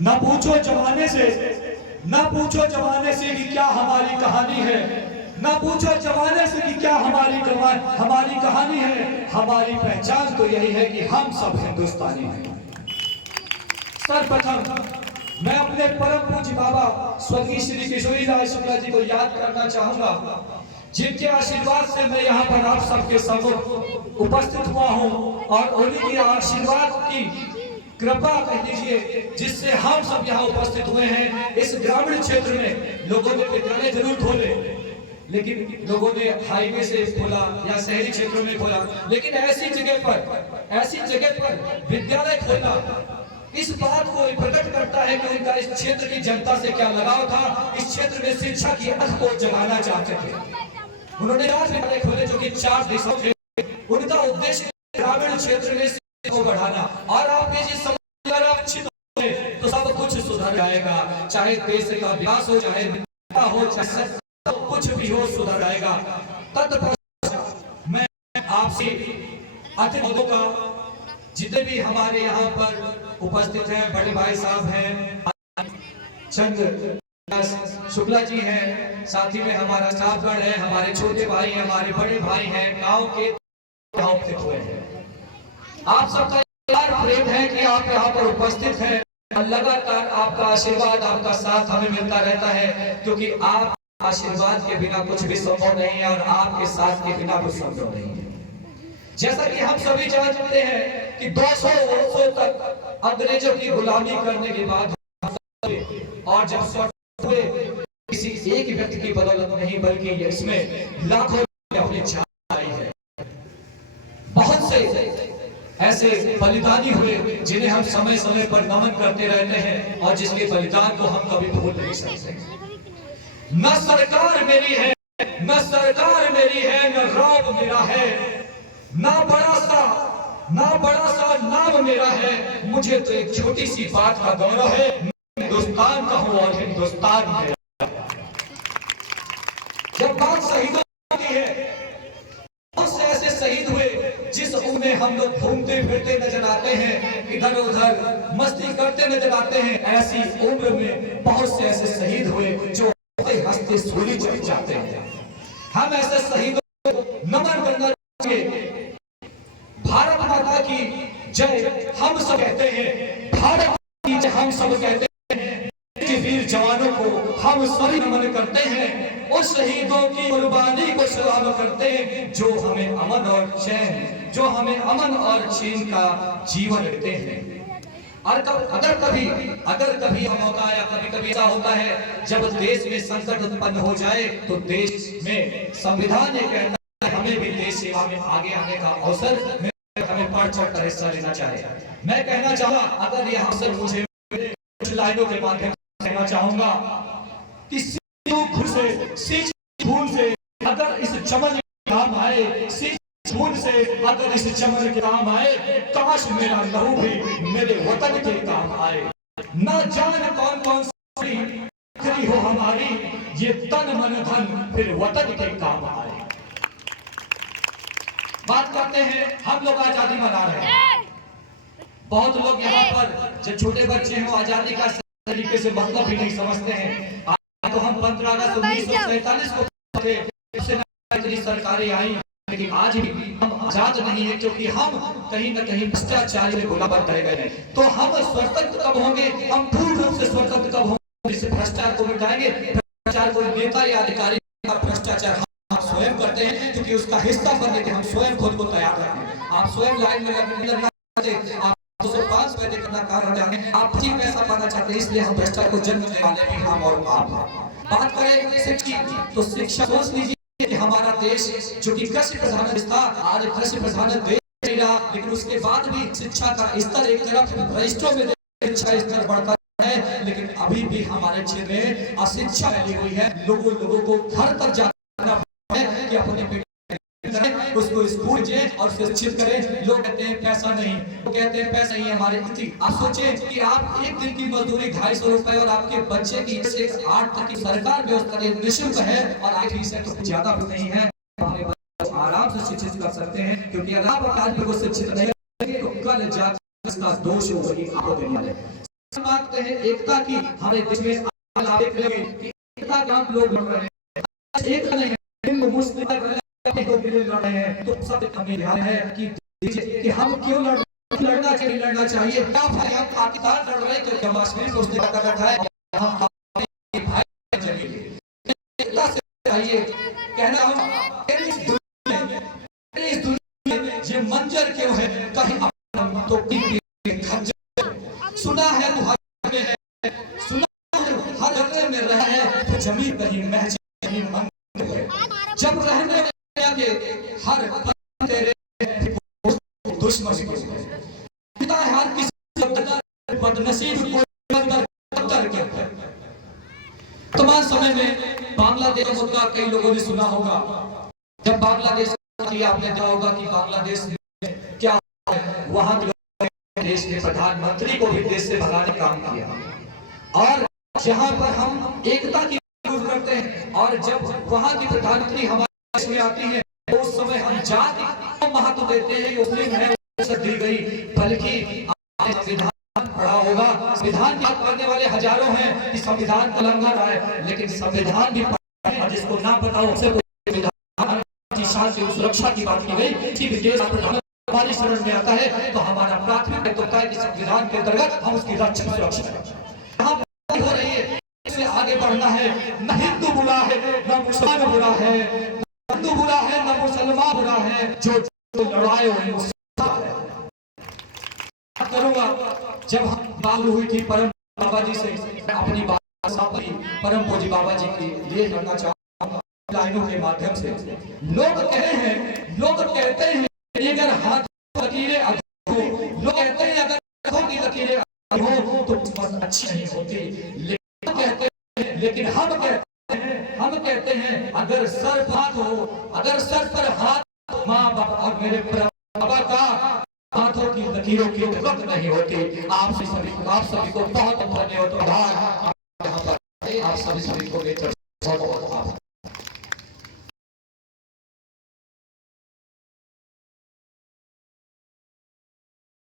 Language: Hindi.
ना पूछो जमाने से कि क्या हमारी कहानी है, ना पूछो जमाने से कि क्या हमारी कहानी है। हमारी पहचान तो यही है कि हम सब हिंदुस्तानी हैं। सर्वप्रथम मैं अपने परम पूज्य बाबा स्वर्गीय श्री किशोरी लाल शुक्ला जी को याद करना चाहूंगा, जिनके आशीर्वाद से मैं यहाँ पर आप सबके सम्मुख उपस्थित हुआ हूँ, और उन्हीं के आशीर्वाद की कृपा कह लीजिए जिससे हम सब यहाँ उपस्थित हुए हैं। इस ग्रामीण क्षेत्र में लोगों ने विद्यालय जरूर खोले, लेकिन लोगों ने हाईवे से खोला या शहरी क्षेत्रों में खोला, लेकिन ऐसी जगह पर विद्यालय खोलना इस बात को प्रकट करता है कि उनका इस क्षेत्र की जनता से क्या लगाव था। इस क्षेत्र में शिक्षा की आंख को जगाना चाहते थे। उन्होंने 4 विद्यालय खोले जो कि 4 दिशाओं थे। उनका उद्देश्य ग्रामीण क्षेत्र में शिक्षा को बढ़ाना, और आपने जिस तो सब कुछ सुधर जाएगा, चाहे देश का विकास हो, चाहे हो, चाहे कुछ भी हो, सुधर जाएगा। तत्पश्चात मैं आपसे अतिथियों का, जितने भी हमारे यहाँ पर उपस्थित हैं, बड़े भाई साहब हैं, चंद्र शुक्ला जी हैं, साथ ही में हमारा साथगढ़ है, हमारे छोटे भाई हैं, हमारे बड़े भाई हैं, गांव के हुए हैं। आप सबका प्रेम है कि आप यहाँ पर उपस्थित हैं। लगातार आपका आशीर्वाद, आपका साथ हमें मिलता रहता है, क्योंकि आप आशीर्वाद के बिना कुछ भी संभव नहीं है और आपके साथ के बिना कुछ संभव नहीं है। जैसा कि हम सभी जानते हैं कि 200 वर्षों तक अंग्रेजों की गुलामी करने के बाद, और जब हुए किसी एक व्यक्ति की बदौलत नहीं, बल्कि इसमें लाखों अपनी जान आई है। बहुत से ऐसे बलिदानी हुए जिन्हें हम समय समय पर नमन करते रहते हैं, और जिसके बलिदान को हम कभी भूल नहीं सकते। न सरकार मेरी है, न रौब मेरा है, ना बड़ा सा नाम मेरा है, मुझे तो एक छोटी सी बात का गौरव है, हिंदुस्तान का हूं और हिंदुस्तान मेरा। जब बात शहीदों की है, बहुत से ऐसे शहीद हुए जिस उम्र में हम लोग घूमते फिरते नजर आते हैं, इधर उधर मस्ती करते नजर आते हैं। ऐसी उम्र में बहुत से ऐसे शहीद हुए जो हंसते सूली चढ़ जाते हैं। हम ऐसे शहीदों को नमन करना चाहिए। भारत माता की जय हम सब कहते हैं, भारत की जय हम सब कहते हैं, वीर जवानों को हम सभी नमन करते हैं, उस शहीदों की कुर्बानी को सलाम करते हैं, जो हमें अमन और चैन, जो हमें अमन और चैन का जीवन देते हैं। और अगर कभी मौका आया, कभी ऐसा होता है जब देश में संकट उत्पन्न हो जाए, तो देश में संविधान ये कहता है हमें भी देश सेवा में आगे आने का अवसर, हमें बढ़ चढ़ कर हिस्सा लेना चाहिए। मैं कहना चाहूंगा, अगर यह अवसर मुझे कुछ लाइनों के माध्यम से कहना चाहूंगा कि भूल से अगर इस चमन काम आए, खून से अगर इस चमन के काम आए, काश मेरा लहू भी मेरे वतन के काम आए। न जाने कौन कौन सी हो हमारी, ये तन मन धन फिर वतन के काम आए। बात करते हैं, हम लोग आजादी मना रहे हैं। बहुत लोग यहाँ पर जो छोटे बच्चे हो आजादी का तरीके से मतलब भी नहीं समझते हैं। आज तो हम 15 अगस्त 1947 को सरकारें आई, लेकिन आज भी हम आजाद नहीं है, क्योंकि हम कहीं न कहीं भ्रष्टाचार में गुलाम रह गए हैं। तो हम स्वतंत्र कब होंगे, हम पूर्ण रूप से स्वतंत्र कब होंगे, इस भ्रष्टाचार को मिटाएंगे। भ्रष्टाचार को नेता या अधिकारी का भ्रष्टाचार हम स्वयं करते हैं, क्योंकि उसका हिस्सा बनने के हम स्वयं खुद को तैयार रखें। आप स्वयं लाइन में लगना चाहते, आप 205 पैसे करना कारण चाहते हैं, आप 25 पैसा पाना चाहते हैं, इसलिए हम भ्रष्टाचार को जन्म देने वाले भी हम और आप। बात करें शिक्षा की, तो शिक्षा सोच लीजिए कि हमारा देश जो कि कृषि प्रधान देश था, आज कृषि प्रधान देश नहीं रहा, लेकिन उसके बाद भी शिक्षा का स्तर एक तरफ रजिस्ट्रों में शिक्षा स्तर बढ़ता है, लेकिन अभी भी हमारे क्षेत्र में अशिक्षा फैली हुई है। लोगों को घर तक जाना है कि अपने उसको स्कूल जाए और शिक्षित करें। लोग कहते हैं पैसा नहीं, वो कहते हैं पैसा नहीं हमारे इतनी। आप सोचें कि आप एक दिन की मजदूरी 250 रुपए और आपके बच्चे की 1 से 8 तक की सरकार व्यवस्था निःशुल्क है, और आज भी से तो कुछ ज्यादा भी नहीं है, आराम से शिक्षित कर सकते हैं। क्योंकि अगर आप आज भी को शिक्षित नहीं तो कल जाकर इसका दोष वही आपको देना है। मांगते हैं एकता की। हमारे देश में आप देख रहे हैं कि एकता का हम लोग लड़ रहे हैं, एक नहीं है, हिंदू मुस्लिम लड़ रहे हैं। तो सब हमें ध्यान है कि हम क्यों लड़ना चाहिए। क्या भाई हम पाकिस्तान लड़ रहे हैं तो जम्मू कश्मीर को उसने रखा है, हम भाई एकता से चाहिए कहना। हम इस दुनिया में ये मंजर क्यों है, कहीं तो सुना है तो हर में है, सुना हर जगह में रहा है तो जमीन कहीं महज कहीं मंदिर है। जब रहने के हर तेरे दुश्मन के हर किसी बदनसीब को के वर्तमान समय में बांग्लादेश मुद्दा कई लोगों ने सुना होगा। जब बांग्लादेश आपने देखा होगा कि बांग्लादेश में क्या है, वहां देश के प्रधानमंत्री को भी देश से भगाने का काम किया। और जहां पर हम एकता की बात करते हैं और जब वहां की प्रधानमंत्री हमारे देश में आती है तो उस समय हम जाति को महत्व देते हैं। मुस्लिम है दी गई, बल्कि संविधान पढ़ा होगा, संविधान की बात करने वाले हजारों हैं कि संविधान का उल्लंघन है, लेकिन संविधान भी जिसको ना पता हो संविधान की शांति सुरक्षा की बात की गई। हमारी शरण में आता है तो हमारा प्राथमिक कर्तव्य है कि संविधान के अंतर्गत हम उसकी रक्षा सुरक्षा करें। हो रही है इसलिए आगे बढ़ना है। न हिंदू बुरा है न मुसलमान बुरा है, न हिंदू बुरा है न मुसलमान बुरा है, जो लड़ाए हुए करूंगा। जब हम बात हुई थी परम बाबा जी से, मैं अपनी बात परम पूज्य बाबा जी की लिए करना चाहूंगा लाइनों के माध्यम से। लोग कहते हैं अगर हाथ लकीरें हो, लोग कहते हैं अगर हाथों की लकीरें हो तो अच्छी नहीं होती, लेकिन हम कहते हैं अगर सर हाथ हो, अगर सर पर हाथ माँ बाप और मेरे बाबा का हाथों की लकीरों की जरूरत नहीं होती। आप सभी को बहुत धन्यवाद। आप सभी को